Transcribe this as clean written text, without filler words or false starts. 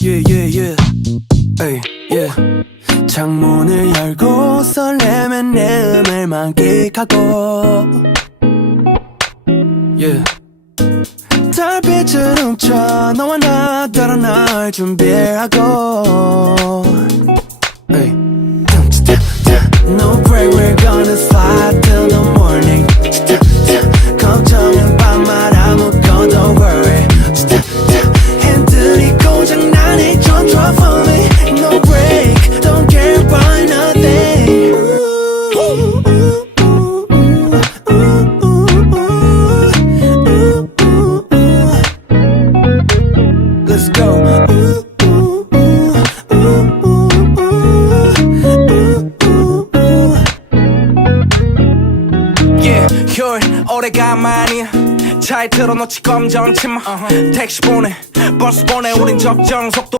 Yeah, yeah, yeah. Ay, yeah. 창문을 열고 설레면 내 음을 만끽하고 Yeah. 달빛을 훔쳐 너와 나 따라 날 준비하고 Ay. No break, we're gonna fly till the morning 걱정은 밤말 아무것도 don't worry 핸들이 고장나니 don't drop for me No break, don't care about nothing Let's go 겨울 오래간만이야 차에 틀어놓지 검정 치마 택시 보내 버스 보내 우린 적정 속도